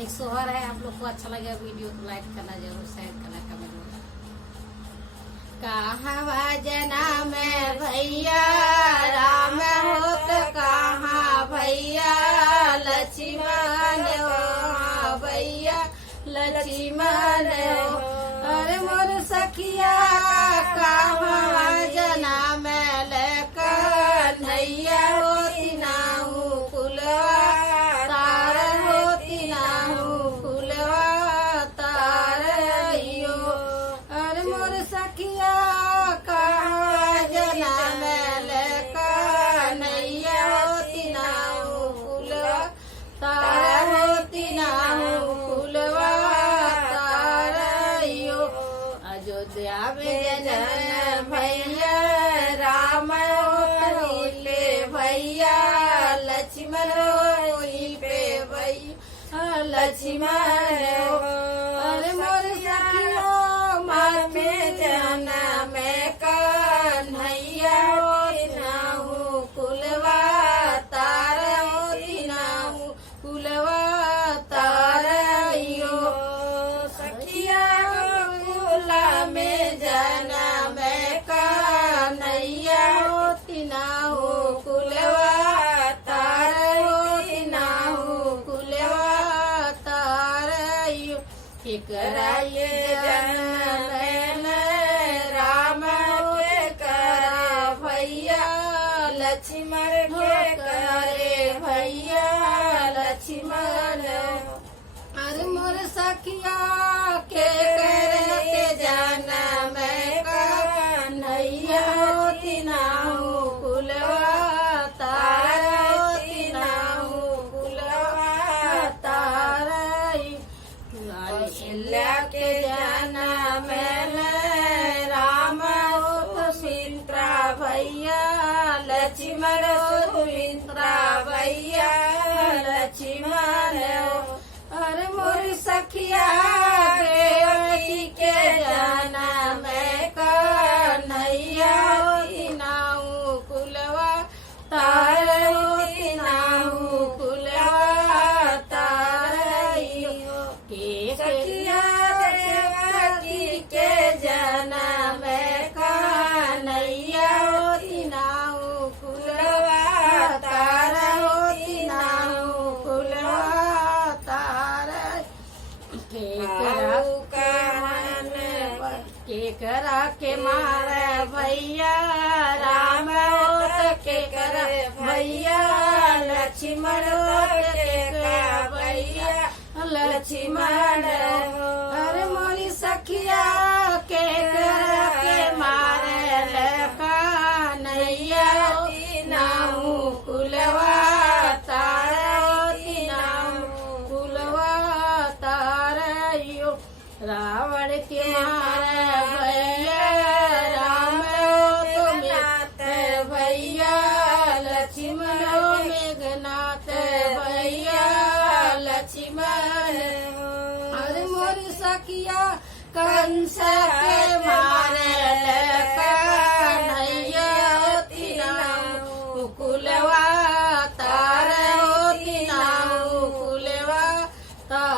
एक सोहर है। आप लोग को अच्छा लगे वीडियो को लाइक करना, जरूर शेयर करना, कमेंट करना। कहाँ जना में भैया राम होत, कहाँ भैया लक्ष्मण हो, भैया लक्ष्मण हो। अरे मोर सखिया कहाँ जना में लेकर नैया होती नाहू कुलवा तार, होती नाहू कुलवा तार यो। अरे मोर सखिया कहाँ जना में लेकर नैया होती नाहू कुलवा तार, होती नाहू कुलवा तार यो। अयोध्या में जन भैया राम होइले भैया लक्ष्मण होई पे भैया लक्ष्मण हो। अरे मोर सखिया माथे जना में कन्हैया होती नाहू कुलवा तार, होती नाहू कुलवा तार यो। सखिया कुला में जना में कन्हैया होती नाहू कुलवा तार, होती नाहू कुलवा तार यो। एकरा ये जन में राम के करा भैया लक्ष्मण के करे भैया लक्ष्मण। अरे मोर सखिया के करे के जाना मैं कन्हैया होती नाहू कुलवा तार, होती नाहू कुलवा तार। इल्या के जाना मैं राम हो सुमित्रा भैया लक्ष्मण, सुमित्रा भैया लक्ष्मण हो। अरे मोर सखिया देवकी के जाना मैं कन्हैया होती नाहू कुलवा तार, होती नाहू कुलवा तार यो। के सखिया देवकी के जाना मैं कन्हैया होती नाहू कुलवा तार, होती नाहू कुलवा तार। केकरा के मारे भैया राम होत, केकरा भैया लक्ष्मण होत, केकरा भैया लक्ष्मण हो। अरे मोरी सखिया केकरा के मारे कन्हैया होती नाहू कुलवा तार, होती नाहू कुलवा तार यो। रावण के मारे भैया राम हो मेघनाथ भैया लक्ष्मण हो, मेघनाथ भैया लक्ष्मण। अरे मोरी सखिया कंस के मारे कन्हैया होती नाहू कुलवा तार, होती नाहू कुलवा तार।